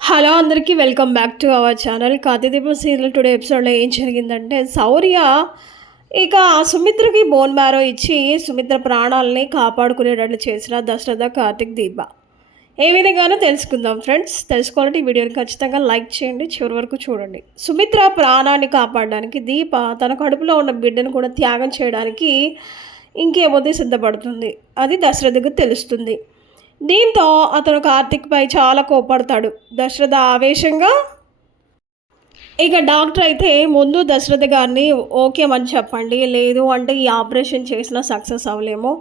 Hello అందరికీ welcome back to our channel. Karthideepam serial today ఎపిసోడ్లో ఏం జరిగిందంటే శౌర్య ఇక సుమిత్రకి బోన్ మ్యారో ఇచ్చి సుమిత్ర ప్రాణాలని కాపాడుకునేటట్లు చేసిన దశరథ కార్తిక్ దీప ఏ విధంగానో తెలుసుకుందాం ఫ్రెండ్స్. తెలుసుకోవాలంటే ఈ వీడియోని ఖచ్చితంగా లైక్ చేయండి, చివరి వరకు చూడండి. సుమిత్ర ప్రాణాన్ని కాపాడడానికి దీప తన కడుపులో ఉన్న బిడ్డను కూడా త్యాగం చేయడానికి ఇంకేమోది సిద్ధపడుతుంది. అది దశరథకు తెలుస్తుంది. దీంతో అతను కార్తిక్పై చాలా కోపడతాడు. దశరథ ఆవేశంగా ఇక డాక్టర్ అయితే ముందు దశరథ గారిని ఓకే అని చెప్పండి, లేదు అంటే ఈ ఆపరేషన్ చేసినా సక్సెస్ అవ్వలేము.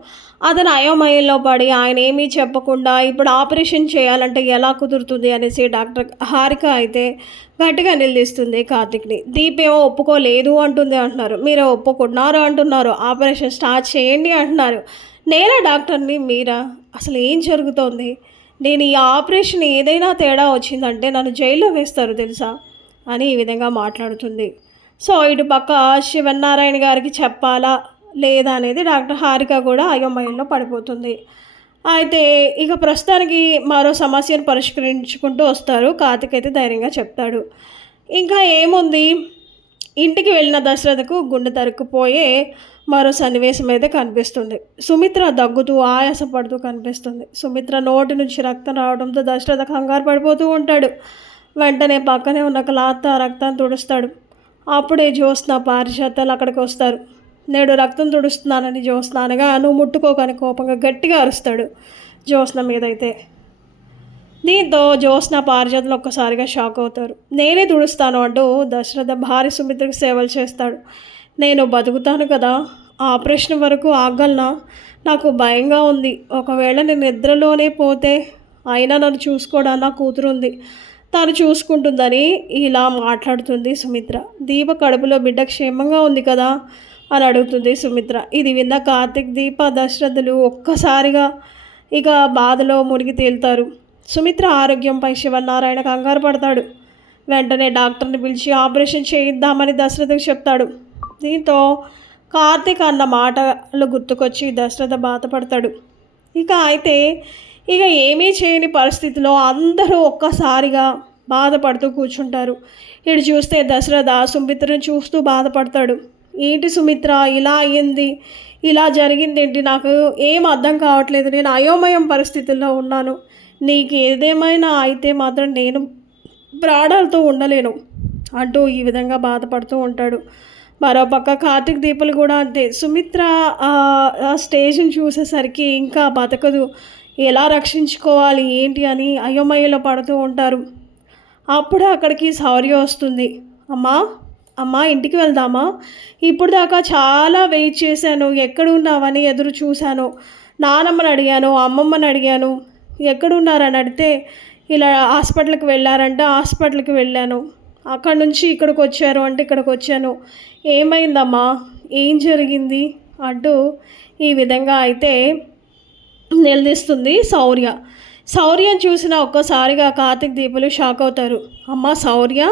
అతను అయోమయంలో పడి ఆయన ఏమీ చెప్పకుండా ఇప్పుడు ఆపరేషన్ చేయాలంటే ఎలా కుదురుతుంది అనేసి డాక్టర్ హారిక అయితే గట్టిగా నిలదీస్తుంది కార్తిక్ని. దీపేమో ఒప్పుకోలేదు అంటున్నారు, మీరే ఒప్పుకున్నారు అంటున్నారు, ఆపరేషన్ స్టార్ట్ చేయండి అంటున్నారు. నేనే డాక్టర్ని, మీరా? అసలు ఏం జరుగుతోంది? నేను ఈ ఆపరేషన్ ఏదైనా తేడా వచ్చిందంటే నన్ను జైల్లో వేస్తారు తెలుసా అని ఈ విధంగా మాట్లాడుతుంది. సో ఇటు పక్క శివనారాయణ గారికి చెప్పాలా లేదా అనేది డాక్టర్ హారిక కూడా అయోమయంలో పడిపోతుంది. అయితే ఇక ప్రస్తుతానికి మరో సమస్యను పరిష్కరించుకుంటూ వస్తారు. కార్తిక్ అయితే ధైర్యంగా చెప్తాడు. ఇంకా ఏముంది, ఇంటికి వెళ్ళిన దశరథకు గుండె తరుక్కుపోయే మరో సన్నివేశం అయితే కనిపిస్తుంది. సుమిత్ర దగ్గుతూ ఆయాసపడుతూ కనిపిస్తుంది. సుమిత్ర నోటి నుంచి రక్తం రావడంతో దశరథ కంగారు పడిపోతూ ఉంటాడు. వెంటనే పక్కనే ఉన్న క్లాత్ రక్తం తుడుస్తాడు. అప్పుడే జ్యోత్స్న పారిజాతాలు అక్కడికి వస్తారు. నేడు రక్తం తుడుస్తున్నానని జ్యోత్స్న అనగా నువ్వు ముట్టుకోకని కోపంగా గట్టిగా అరుస్తాడు జ్యోత్స్న మీదైతే. దీంతో జ్యోత్స్న పారిజాతులు ఒక్కసారిగా షాక్ అవుతారు. నేనే తుడుస్తాను అంటూ దశరథ భార్య సుమిత్రకు సేవలు చేస్తాడు. నేను బతుకుతాను కదా, ఆపరేషన్ వరకు ఆగలనా? నాకు భయంగా ఉంది. ఒకవేళ నేను నిద్రలోనే పోతే అయినా నన్ను చూసుకోవడానికి నా కూతురు ఉంది, తను చూసుకుంటుందని ఇలా మాట్లాడుతుంది సుమిత్ర. దీప కడుపులో బిడ్డ క్షేమంగా ఉంది కదా అని అడుగుతుంది సుమిత్ర. ఇది విన్న కార్తిక్, దీప, దశరథులు ఒక్కసారిగా ఇక బాధలో మునిగి తేలుతారు. సుమిత్ర ఆరోగ్యంపై శివనారాయణ కంగారు పడతాడు. వెంటనే డాక్టర్ని పిలిచి ఆపరేషన్ చేయిద్దామని దశరథకు చెప్తాడు. దీంతో కార్తిక్ అన్న మాటలు గుర్తుకొచ్చి దశరథ బాధపడతాడు. ఇక ఏమీ చేయని పరిస్థితిలో అందరూ ఒక్కసారిగా బాధపడుతూ కూర్చుంటారు. ఇటు చూస్తే దశరథ సుమిత్రను చూస్తూ బాధపడతాడు. ఏంటి సుమిత్ర ఇలా అయ్యింది, ఇలా జరిగింది ఏంటి, నాకు ఏం అర్థం కావట్లేదు, నేను అయోమయం పరిస్థితుల్లో ఉన్నాను, నీకు ఏదేమైనా అయితే మాత్రం నేను ప్రాణాలతో ఉండలేను అంటూ ఈ విధంగా బాధపడుతూ ఉంటాడు. మరోపక్క కార్తిక్ దీపలు కూడా అంతే. సుమిత్ర ఆ స్టేజ్ని చూసేసరికి ఇంకా బతకదు, ఎలా రక్షించుకోవాలి ఏంటి అని అయోమయంలో పడుతూ ఉంటారు. అప్పుడు అక్కడికి శౌర్య వస్తుంది. అమ్మా అమ్మా ఇంటికి వెళ్దామా? ఇప్పుడు దాకా చాలా వెయిట్ చేశాను, ఎక్కడున్నావని ఎదురు చూశాను. నానమ్మని అడిగాను, అమ్మమ్మని అడిగాను, ఎక్కడున్నారని అడిగితే ఇలా హాస్పిటల్కి వెళ్ళారంటే హాస్పిటల్కి వెళ్ళాను, అక్కడ నుంచి ఇక్కడికి వచ్చారు అంటే ఇక్కడికి వచ్చాను, ఏమైందమ్మా, ఏం జరిగింది అంటూ ఈ విధంగా అయితే నిలదీస్తుంది శౌర్య. శౌర్యను చూసిన ఒక్కసారిగా కార్తిక్ దీపులు షాక్ అవుతారు. అమ్మా శౌర్య,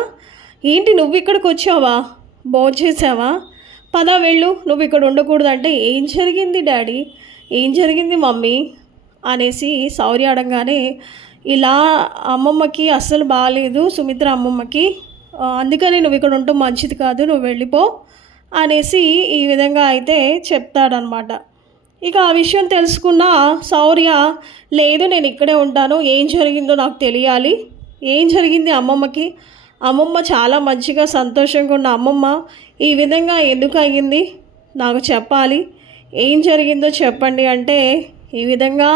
ఏంటి నువ్వు ఇక్కడికి వచ్చావా? భోంచేసావా? పద వెళ్ళు, నువ్వు ఇక్కడ ఉండకూడదు అంటే ఏం జరిగింది డాడీ, ఏం జరిగింది మమ్మీ అనేసి శౌర్య అడగానే ఇలా అమ్మమ్మకి అస్సలు బాగాలేదు సుమిత్ర అమ్మమ్మకి, అందుకని నువ్వు ఇక్కడ ఉండటం మంచిది కాదు, నువ్వు వెళ్ళిపో అనేసి ఈ విధంగా అయితే చెప్తాడనమాట. ఇక ఆ విషయం తెలుసుకున్న శౌర్య, లేదు నేను ఇక్కడే ఉంటాను, ఏం జరిగిందో నాకు తెలియాలి, ఏం జరిగింది అమ్మమ్మకి, అమ్మమ్మ చాలా మంచిగా సంతోషంగా ఉన్న అమ్మమ్మ ఈ విధంగా ఎందుకు అయ్యింది నాకు చెప్పాలి, ఏం జరిగిందో చెప్పండి అంటే ఈ విధంగా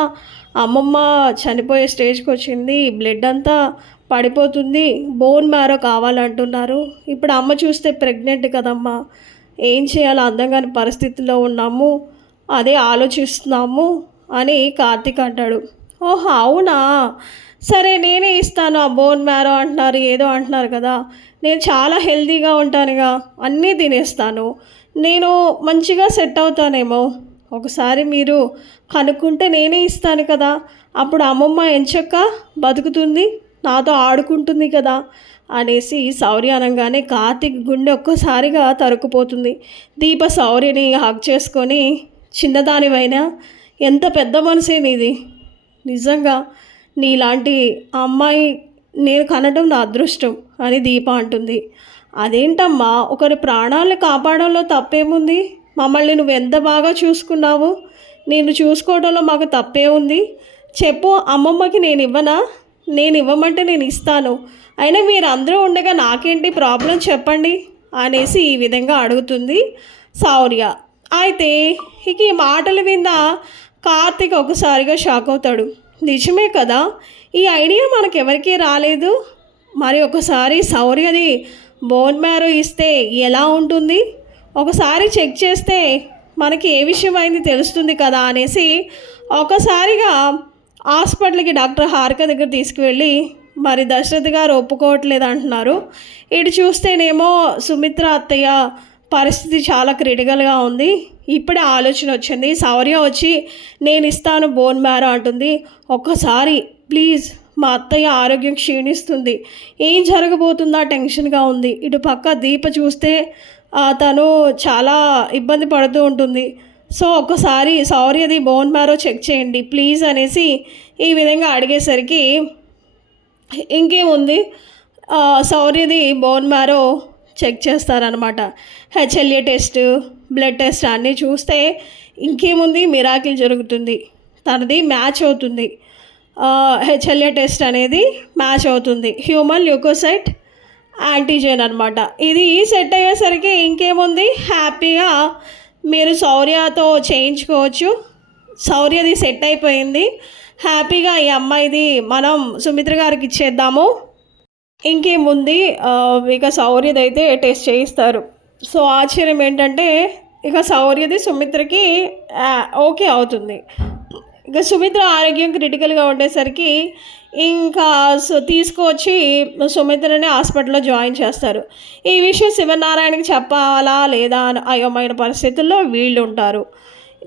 అమ్మమ్మ చనిపోయే స్టేజ్కి వచ్చింది, బ్లడ్ అంతా పడిపోతుంది, బోన్ మ్యారో కావాలంటున్నారు, ఇప్పుడు అమ్మ చూస్తే ప్రెగ్నెంట్ కదమ్మా, ఏం చేయాలో అర్థం కాని పరిస్థితుల్లో ఉన్నాము, అదే ఆలోచిస్తున్నాము అని కార్తిక్ అంటాడు. ఓహో అవునా, సరే నేనే ఇస్తాను ఆ బోన్ మ్యారో అంటున్నారు, ఏదో అంటున్నారు కదా, నేను చాలా హెల్తీగా ఉంటానుగా, అన్నీ తినేస్తాను, నేను మంచిగా సెట్ అవుతానేమో, ఒకసారి మీరు కనుక్కుంటే నేనే ఇస్తాను కదా, అప్పుడు అమ్మమ్మ ఎంచక్క బతుకుతుంది, నాతో ఆడుకుంటుంది కదా అనేసి శౌర్య అనగానే కార్తిక్ గుండె ఒక్కసారిగా తరుక్కుపోతుంది. దీప శౌర్యని హగ్ చేసుకొని, చిన్నదానివైనా ఎంత పెద్ద మనసే నీది, నిజంగా నీలాంటి అమ్మాయి నేను కనడం నా అదృష్టం అని దీప అంటుంది. అదేంటమ్మా, ఒకరి ప్రాణాలను కాపాడంలో తప్పేముంది? మమ్మల్ని నువ్వు ఎంత బాగా చూసుకున్నావు, నేను చూసుకోవడంలో మాకు తప్పే ఉంది? చెప్పు, అమ్మమ్మకి నేను ఇవ్వనా? నేను ఇవ్వమంటే నేను ఇస్తాను, అయినా మీరు అందరూ ఉండగా నాకేంటి ప్రాబ్లం చెప్పండి అనేసి ఈ విధంగా అడుగుతుంది శౌర్య. అయితే ఇక ఈ మాటలు వింద కార్తీక్ ఒకసారిగా షాక్ అవుతాడు. నిజమే కదా, ఈ ఐడియా మనకెవరికీ రాలేదు. మరి ఒకసారి శౌర్యది బోన్ మ్యారో ఇస్తే ఎలా ఉంటుంది, ఒకసారి చెక్ చేస్తే మనకి ఏ విషయం అయింది తెలుస్తుంది కదా అనేసి ఒకసారిగా హాస్పిటల్కి డాక్టర్ హారిక దగ్గర తీసుకువెళ్ళి మరి దశరథ్ గారు ఒప్పుకోవట్లేదు అంటున్నారు. ఇటు చూస్తేనేమో సుమిత్ర అత్తయ్య పరిస్థితి చాలా క్రిటికల్గా ఉంది. ఇప్పుడే ఆలోచన వచ్చింది. శౌర్య వచ్చి నేను ఇస్తాను బోన్ మ్యారో అంటుంది. ఒక్కసారి ప్లీజ్, మా అత్తయ్య ఆరోగ్యం క్షీణిస్తుంది, ఏం జరగబోతుందా టెన్షన్గా ఉంది. ఇటు పక్క దీప చూస్తే తను చాలా ఇబ్బంది పడుతూ ఉంటుంది. సో ఒక్కసారి శౌర్యది బోన్ మ్యారో చెక్ చేయండి ప్లీజ్ అనేసి ఈ విధంగా అడిగేసరికి ఇంకేముంది, శౌర్యది బోన్ మ్యారో చెక్ చేస్తారనమాట. హెచ్ఎల్ఏ టెస్ట్, బ్లడ్ టెస్ట్ అన్నీ చూస్తే ఇంకేముంది, మిరాకిల్ జరుగుతుంది. తనది మ్యాచ్ అవుతుంది. హెచ్ఎల్ఏ టెస్ట్ అనేది మ్యాచ్ అవుతుంది. హ్యూమన్ ల్యూకోసైట్ యాంటీజెన్ అనమాట. ఇది సెట్ అయ్యేసరికి ఇంకేముంది, హ్యాపీగా మీరు శౌర్యతో చేయించుకోవచ్చు. శౌర్యది సెట్ అయిపోయింది. హ్యాపీగా ఈ అమ్మాయిది మనం సుమిత్ర గారికి ఇచ్చేద్దాము. ఇంకేముంది, ఇక శౌర్యది అయితే టెస్ట్ చేయిస్తారు. సో ఆశ్చర్యం ఏంటంటే ఇక శౌర్యది సుమిత్రకి ఓకే అవుతుంది. ఇక సుమిత్ర ఆరోగ్యం క్రిటికల్గా ఉండేసరికి ఇంకా తీసుకొచ్చి సుమిత్రని హాస్పిటల్లో జాయిన్ చేస్తారు. ఈ విషయం శివనారాయణకి చెప్పాలా లేదా అని అయోమైన పరిస్థితుల్లో వీళ్ళు ఉంటారు.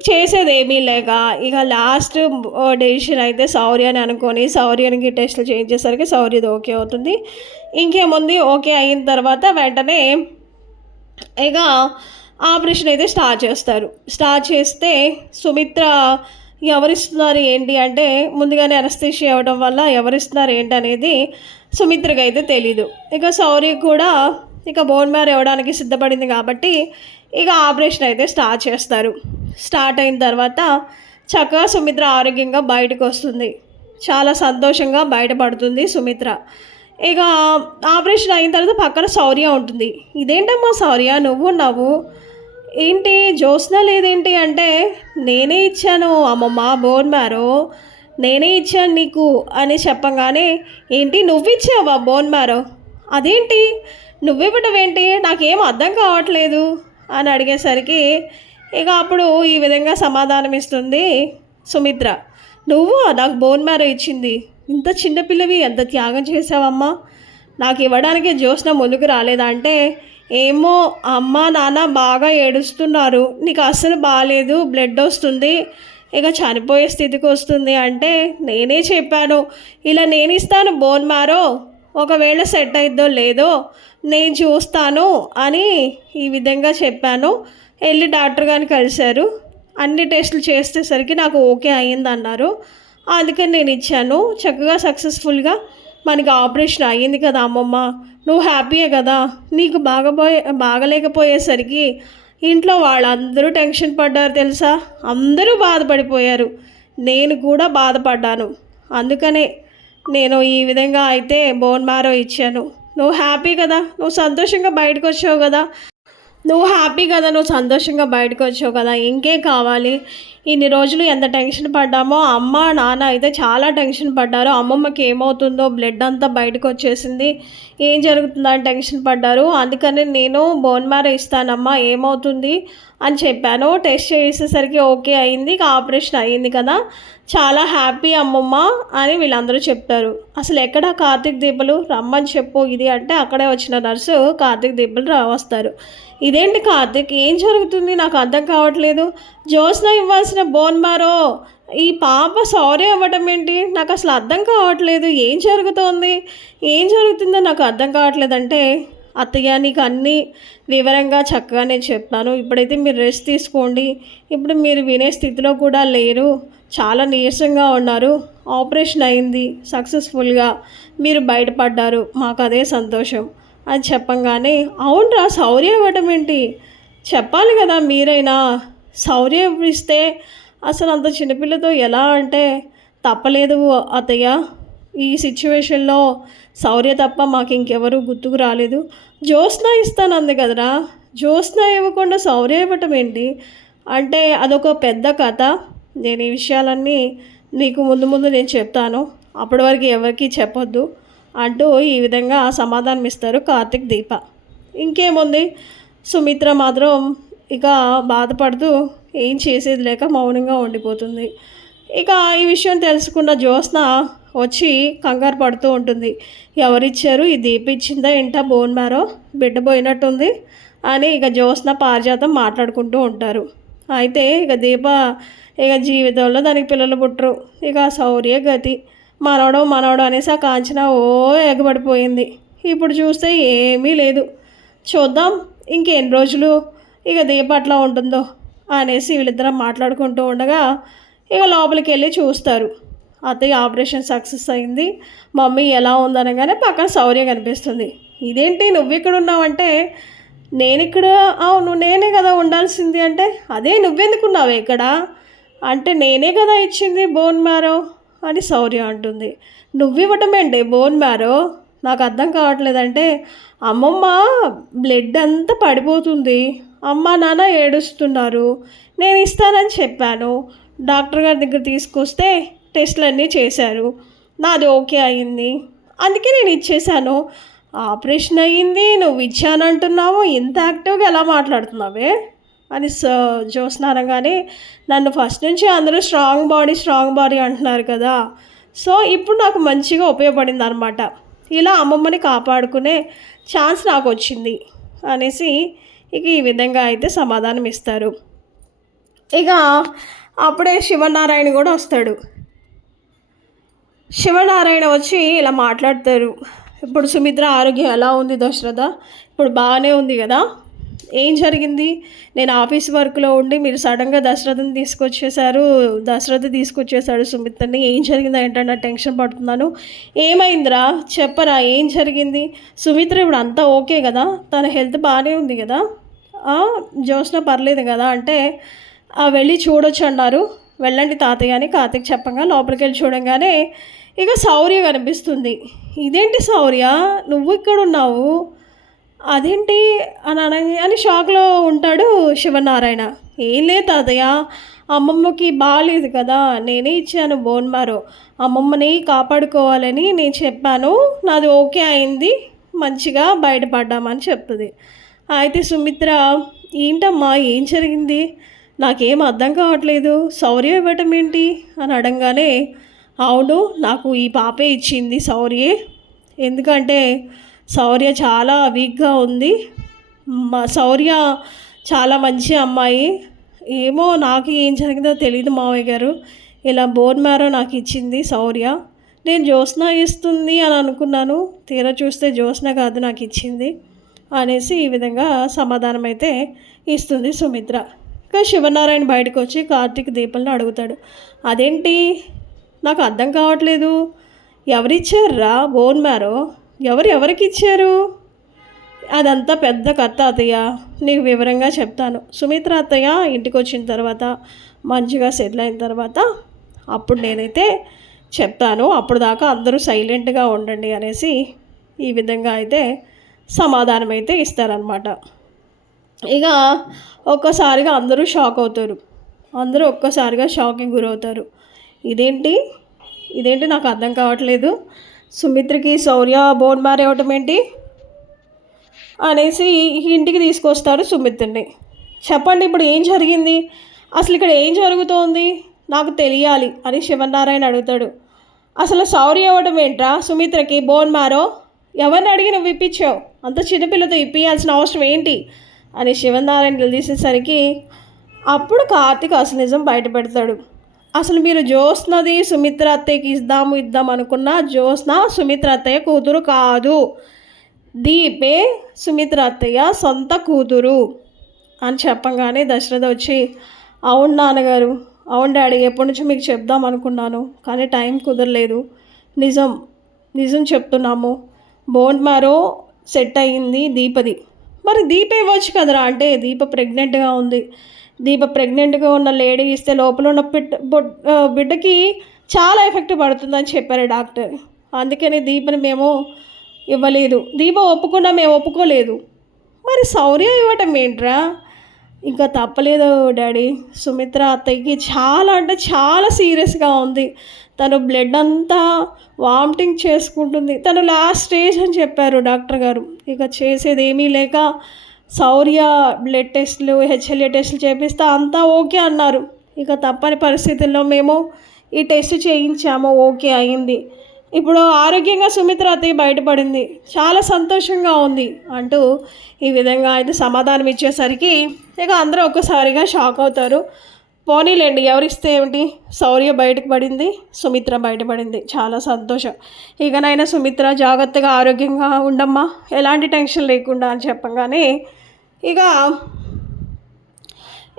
చేసేది ఏమీ లేక ఇక లాస్ట్ డెసిషన్ అయితే శౌర్యని అనుకొని శౌర్యానికి టెస్టులు చేయించేసరికి శౌర్యది ఓకే అవుతుంది. ఇంకేముంది, ఓకే అయిన తర్వాత వెంటనే ఇక ఆపరేషన్ అయితే స్టార్ట్ చేస్తారు. స్టార్ట్ చేస్తే సుమిత్ర ఎవరిస్తున్నారు ఏంటి అంటే ముందుగానే అనస్థీషియా అవ్వడం వల్ల ఎవరిస్తున్నారు ఏంటి అనేది సుమిత్రకి అయితే తెలీదు. ఇక శౌర్య కూడా ఇక బోన్ మ్యారో ఇవ్వడానికి సిద్ధపడింది కాబట్టి ఇక ఆపరేషన్ అయితే స్టార్ట్ చేస్తారు. స్టార్ట్ అయిన తర్వాత చక్కగా సుమిత్ర ఆరోగ్యంగా బయటకు వస్తుంది. చాలా సంతోషంగా బయటపడుతుంది సుమిత్ర. ఇక ఆపరేషన్ అయిన తర్వాత పక్కన శౌర్య ఉంటుంది. ఇదేంటమ్మా శౌర్య, నువ్వు ఉన్నావు ఏంటి, జ్యోత్స్న లేదేంటి అంటే నేనే ఇచ్చాను అమ్మమ్మ బోన్ మ్యారో, నేనే ఇచ్చాను నీకు అని చెప్పగానే ఏంటి నువ్వు ఇచ్చావా బోన్ మ్యారో, అదేంటి నువ్వివ్వడం ఏంటి, నాకేం అర్థం కావట్లేదు అని అడిగేసరికి ఇక అప్పుడు ఈ విధంగా సమాధానం ఇస్తుంది సుమిత్ర. నువ్వు నాకు బోన్ మ్యారో ఇచ్చింది, ఇంత చిన్నపిల్లవి ఎంత త్యాగం చేసావమ్మా, నాకు ఇవ్వడానికి జ్యోత్స్న ముందుకు రాలేదా అంటే ఏమో అమ్మ నాన్న బాగా ఏడుస్తున్నారు, నీకు అస్సలు బాగాలేదు, బ్లడ్ వస్తుంది, ఇక చనిపోయే స్థితికి వస్తుంది అంటే నేనే చెప్పాను ఇలా నేను ఇస్తాను బోన్ మ్యారో, ఒకవేళ సెట్ అయిద్దో లేదో నేను చూస్తాను అని ఈ విధంగా చెప్పాను. వెళ్ళి డాక్టర్ గారిని కలిశారు. అన్ని టెస్టులు చేసేసరికి నాకు ఓకే అయ్యింది అన్నారు. అందుకని నేను ఇచ్చాను. చక్కగా సక్సెస్ఫుల్గా మనకి ఆపరేషన్ అయ్యింది కదా అమ్మమ్మ, నువ్వు హ్యాపీయే కదా. నీకు బాగలేకపోయేసరికి ఇంట్లో వాళ్ళందరూ టెన్షన్ పడ్డారు తెలుసా, అందరూ బాధపడిపోయారు, నేను కూడా బాధపడ్డాను. అందుకనే నేను ఈ విధంగా అయితే బోన్ మ్యారో ఇచ్చాను. నువ్వు హ్యాపీ కదా, నువ్వు సంతోషంగా బయటకు వచ్చావు కదా, నువ్వు సంతోషంగా బయటకు వచ్చావు కదా, ఇంకేం కావాలి. ఇన్ని రోజులు ఎంత టెన్షన్ పడ్డామో, అమ్మ నాన్న అయితే చాలా టెన్షన్ పడ్డారు. అమ్మమ్మకి ఏమవుతుందో, బ్లడ్ అంతా బయటకు వచ్చేసింది, ఏం జరుగుతుందో అని టెన్షన్ పడ్డారు. అందుకని నేను బోన్ మ్యారో ఇస్తానమ్మా, ఏమవుతుంది అని చెప్పాను. టెస్ట్ చేసేసరికి ఓకే అయింది, ఇక ఆపరేషన్ అయ్యింది కదా, చాలా హ్యాపీ అమ్మమ్మ అని వీళ్ళందరూ చెప్తారు. అసలు ఎక్కడ కార్తీక్ దీపలు రమ్మని చెప్పు ఇది అంటే అక్కడే వచ్చిన నర్సు కార్తీక్ దీపలు వస్తారు. ఇదేంటి కార్తీక్, ఏం జరుగుతుంది నాకు అర్థం కావట్లేదు, జ్యోత్స్న ఇవ్వాల్సిన బోన్ మ్యారో ఈ పాప సారీ అవ్వడం ఏంటి, నాకు అసలు అర్థం కావట్లేదు, ఏం జరుగుతుందో నాకు అర్థం కావట్లేదు అంటే అత్తయ్య నీకు అన్నీ వివరంగా చక్కగా నేను చెప్పాను, ఇప్పుడైతే మీరు రెస్ట్ తీసుకోండి, ఇప్పుడు మీరు వినే స్థితిలో కూడా లేరు, చాలా నీరసంగా ఉన్నారు, ఆపరేషన్ అయింది సక్సెస్ఫుల్గా, మీరు బయటపడ్డారు, మాకు అదే సంతోషం అని చెప్పంగానే అవునరా శౌర్య ఇవ్వటం ఏంటి, చెప్పాలి కదా మీరైనా, శౌర్య ఇస్తే అసలు అంత చిన్నపిల్లతో ఎలా అంటే తప్పలేదు అత్తయ్య, ఈ సిచ్యువేషన్లో శౌర్య తప్ప మాకు ఇంకెవరు గుర్తుకు రాలేదు, జ్యోత్స్న ఇస్తాను అంది కదరా, జ్యోత్స్న ఇవ్వకుండా శౌర్య ఇవ్వటం ఏంటి అంటే అదొక పెద్ద కథ, నేను ఈ విషయాలన్నీ నీకు ముందు ముందు నేను చెప్తాను, అప్పటి వరకు ఎవరికి చెప్పొద్దు అంటూ ఈ విధంగా సమాధానం ఇస్తారు కార్తిక్ దీప. ఇంకేముంది, సుమిత్ర మాత్రం ఇక బాధపడుతూ ఏం చేసేది లేక మౌనంగా ఉండిపోతుంది. ఇక ఈ విషయం తెలుసుకున్న జ్యోత్స్న వచ్చి కంగారు పడుతూ ఉంటుంది, ఎవరిచ్చారు, ఈ దీప ఇచ్చిందా ఏంటా బోన్ మ్యారో, బిడ్డ పోయినట్టుంది అని ఇక జ్యోత్స్న పారిజాతం మాట్లాడుకుంటూ ఉంటారు. అయితే ఇక దీప ఇక జీవితంలో దానికి పిల్లలు పుట్టరు, ఇక శౌర్య గతి, మనవడం అనేసి ఆ కాంచన ఓ ఎగబడిపోయింది. ఇప్పుడు చూస్తే ఏమీ లేదు, చూద్దాం ఇంకెన్ని రోజులు ఇక దీప అట్లా ఉంటుందో అనేసి వీళ్ళిద్దరం మాట్లాడుకుంటూ ఉండగా ఇక లోపలికి వెళ్ళి చూస్తారు. అత్తయ్య ఆపరేషన్ సక్సెస్ అయింది, మమ్మీ ఎలా ఉందనగానే పక్కన శౌర్య కనిపిస్తుంది. ఇదేంటి నువ్వు ఇక్కడ ఉన్నావంటే నేను ఇక్కడ, అవును నేనే కదా ఉండాల్సింది అంటే, అదే నువ్వెందుకున్నావే ఇక్కడ అంటే నేనే కదా ఇచ్చింది బోన్ మ్యారో అని శౌర్య అంటుంది. నువ్వు ఇవ్వటమేంటి బోన్ మ్యారో, నాకు అర్థం కావట్లేదంటే అమ్మమ్మ బ్లడ్ అంతా పడిపోతుంది, అమ్మ నాన్న ఏడుస్తున్నారు, నేను ఇస్తానని చెప్పాను, డాక్టర్ గారి దగ్గర తీసుకొస్తే టెస్టులు అన్నీ చేశారు, నాది ఓకే అయింది, అందుకే నేను ఇచ్చేసాను, ఆపరేషన్ అయ్యింది నువ్వు ఇచ్చానంటున్నావు, ఇంత యాక్టివ్గా ఎలా మాట్లాడుతున్నావే అని జ్యోత్స్న అనగానే నన్ను ఫస్ట్ నుంచి అందరూ స్ట్రాంగ్ బాడీ అంటున్నారు కదా, సో ఇప్పుడు నాకు మంచిగా ఉపయోగపడింది అనమాట, ఇలా అమ్మమ్మని కాపాడుకునే ఛాన్స్ నాకు వచ్చింది అనేసి ఇక ఈ విధంగా అయితే సమాధానం ఇస్తారు. ఇక అప్పుడే శివనారాయణ కూడా వస్తాడు. శివనారాయణ వచ్చి ఇలా మాట్లాడతారు, ఇప్పుడు సుమిత్ర ఆరోగ్యం ఎలా ఉంది దశరథ, ఇప్పుడు బాగానే ఉంది కదా, ఏం జరిగింది, నేను ఆఫీస్ వర్క్లో ఉండి మీరు సడన్గా దశరథ తీసుకొచ్చేసాడు సుమిత్రని, ఏం జరిగింది ఏంటంటే నా టెన్షన్ పడుతున్నాను, ఏమైందిరా చెప్పరా ఏం జరిగింది, సుమిత్ర ఇప్పుడు అంతా ఓకే కదా, తన హెల్త్ బాగానే ఉంది కదా, జ్యోత్స్న పర్లేదు కదా అంటే వెళ్ళి చూడొచ్చు అన్నారు, వెళ్ళండి తాతయ్య అని కార్తిక్ చెప్పంగా లోపలికి వెళ్ళి చూడంగానే ఇక శౌర్య కనిపిస్తుంది. ఇదేంటి శౌర్య నువ్వు ఇక్కడ ఉన్నావు, అదేంటి అని షాక్లో ఉంటాడు శివనారాయణ. ఏం లేదు తాతయ్య, అమ్మమ్మకి బాగాలేదు కదా, నేనే ఇచ్చాను బోన్ మ్యారో, అమ్మమ్మని కాపాడుకోవాలని నేను చెప్పాను, నాది ఓకే అయింది, మంచిగా బయటపడ్డామని చెప్తుంది. అయితే సుమిత్ర ఏంటమ్మా ఏం జరిగింది, నాకేం అర్థం కావట్లేదు, శౌర్య ఇవ్వటం ఏంటి అని అడగగానే అవును నాకు ఈ పాపే ఇచ్చింది శౌర్యే, ఎందుకంటే శౌర్య చాలా వీక్గా ఉంది, శౌర్య చాలా మంచి అమ్మాయి, ఏమో నాకు ఏం జరిగిందో తెలియదు మావయ్య గారు, ఇలా బోన్ మ్యారో నాకు ఇచ్చింది శౌర్య, నేను జ్యోత్స్న ఇస్తుంది అని అనుకున్నాను, తీరా చూస్తే జ్యోత్స్న కాదు నాకు ఇచ్చింది అనేసి ఈ విధంగా సమాధానం అయితే ఇస్తుంది సుమిత్ర. ఇంకా శివనారాయణ బయటకు వచ్చి కార్తీక్ దీపల్ని అడుగుతాడు, అదేంటి నాకు అర్థం కావట్లేదు, ఎవరిచ్చారా బోన్ మ్యారో, ఎవరికి ఇచ్చారు, అదంతా పెద్ద కథ అత్తయ్య, నీకు వివరంగా చెప్తాను, సుమిత్ర అత్తయ్య ఇంటికి వచ్చిన తర్వాత మంచిగా సెటిల్ అయిన తర్వాత అప్పుడు నేనైతే చెప్తాను, అప్పుడు దాకా అందరూ సైలెంట్గా ఉండండి అనేసి ఈ విధంగా అయితే సమాధానం అయితే ఇస్తారనమాట. ఇక ఒక్కసారిగా అందరూ షాక్ అవుతారు, అందరూ ఒక్కసారిగా షాక్కి గురవుతారు. ఇదేంటి నాకు అర్థం కావట్లేదు, సుమిత్రకి శౌర్య బోన్ మ్యారో ఇవ్వటం ఏంటి అనేసి ఇంటికి తీసుకొస్తారు సుమిత్రని. చెప్పండి ఇప్పుడు ఏం జరిగింది, అసలు ఇక్కడ ఏం జరుగుతోంది నాకు తెలియాలి అని శివనారాయణ అడుగుతాడు. అసలు శౌర్య ఇవ్వడం ఏంట్రా సుమిత్రకి బోన్ మ్యారో, ఎవరిని అడిగి నువ్వు ఇప్పించావు, అంత చిన్నపిల్లతో ఇప్పించాల్సిన అవసరం ఏంటి అని శివనారాయణ నిలదీసేసరికి అప్పుడు కార్తీక్ అసలు నిజం బయట పెడతాడు. అసలు మీరు జ్యోత్స్నది సుమిత్ర అత్తయ్యకి ఇద్దాం అనుకున్న జ్యోత్స్న సుమిత్ర అత్తయ్య కూతురు కాదు, దీపే సుమిత్ర అత్తయ్య సొంత కూతురు అని చెప్పంగానే దశరథ వచ్చి, అవును నాన్నగారు, అవును డాడీ, ఎప్పటి నుంచో మీకు చెప్దాం అనుకున్నాను కానీ టైం కుదరలేదు. నిజం నిజం చెప్తున్నాము, బోన్ మ్యారో సెట్ అయ్యింది దీపది. మరి దీప ఇవ్వచ్చు కదరా అంటే, దీప ప్రెగ్నెంట్గా ఉంది. దీప ప్రెగ్నెంట్గా ఉన్న లేడీ ఇస్తే లోపల ఉన్న బిడ్డకి చాలా ఎఫెక్ట్ పడుతుందని చెప్పారు డాక్టర్. అందుకని దీపని మేము ఇవ్వలేదు. దీప ఒప్పుకున్నా మేము ఒప్పుకోలేదు. మరి శౌర్య ఇవ్వటం ఏంట్రా? ఇంకా తప్పలేదు డాడీ. సుమిత్ర అత్తయ్యకి చాలా అంటే చాలా సీరియస్గా ఉంది. తను బ్లడ్ అంతా వామిటింగ్ చేసుకుంటుంది. తను లాస్ట్ స్టేజ్ అని చెప్పారు డాక్టర్ గారు. ఇక చేసేది ఏమీ లేక శౌర్య బ్లడ్ టెస్టులు, హెచ్ఎల్ఏ టెస్టులు చేపిస్తే అంతా ఓకే అన్నారు. ఇక తప్పని పరిస్థితుల్లో మేము ఈ టెస్ట్ చేయించాము, ఓకే అయింది. ఇప్పుడు ఆరోగ్యంగా సుమిత్ర అత్తయ్య బయటపడింది, చాలా సంతోషంగా ఉంది అంటూ ఈ విధంగా అయితే సమాధానం ఇచ్చేసరికి ఇక అందరూ ఒక్కసారిగా షాక్ అవుతారు. పోనీలేండి, ఎవరిస్తే ఏమిటి, శౌర్య బయటకు పడింది, సుమిత్ర బయటపడింది, చాలా సంతోషం. ఇకనైనా సుమిత్ర జాగ్రత్తగా ఆరోగ్యంగా ఉండమ్మా, ఎలాంటి టెన్షన్ లేకుండా అని చెప్పగానే ఇక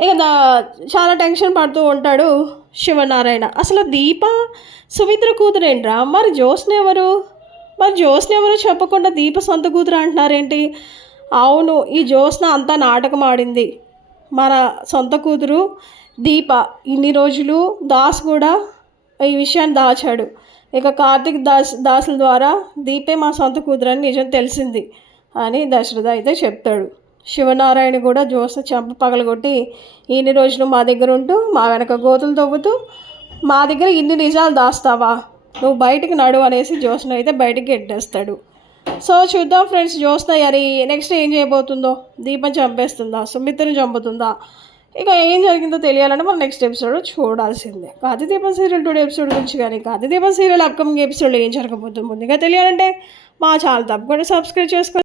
ఇక చాలా టెన్షన్ పడుతూ ఉంటాడు శివనారాయణ. అసలు దీప సుమిత్ర కూతురేంట్రా, మరి జ్యోత్స్న ఎవరు చెప్పకుండా దీప సొంత కూతురు అంటున్నారేంటి? అవును, ఈ జ్యోత్స్న అంతా నాటకం ఆడింది. మన సొంత కూతురు దీప. ఇన్ని రోజులు దాస్ కూడా ఈ విషయాన్ని దాచాడు. ఇక కార్తీక్ దాసుల ద్వారా దీపే మా సొంత కూతురు అని నిజం తెలిసింది అని దశరథ అయితే చెప్తాడు. శివనారాయణ కూడా జ్యోత్స్న చెంప పగలగొట్టి, ఇన్ని రోజులు మా దగ్గర ఉంటూ మా వెనక గోతులు తవ్వుతూ మా దగ్గర ఇన్ని నిజాలు దాస్తావా, నువ్వు బయటికి నడు అనేసి జ్యోత్స్న అయితే బయటికి ఎట్టేస్తాడు. సో చూద్దాం ఫ్రెండ్స్, జ్యోత్స్న మరి నెక్స్ట్ ఏం చేయబోతుందో. దీపం చంపేస్తుందా, సుమిత్రని చంపుతుందా, ఇక ఏం జరిగిందో తెలియాలంటే మనం నెక్స్ట్ ఎపిసోడ్ చూడాల్సిందే. కార్తీదీపం సీరియల్ 2 ఎపిసోడ్ గురించి కానీ కార్తీదీపం సీరియల్ అప్కమింగ్ ఎపిసోడ్లో ఏం జరగబోతుందో ముందుగా తెలియాలంటే మా ఛానల్ తప్పకుండా సబ్స్క్రైబ్ చేసుకోండి.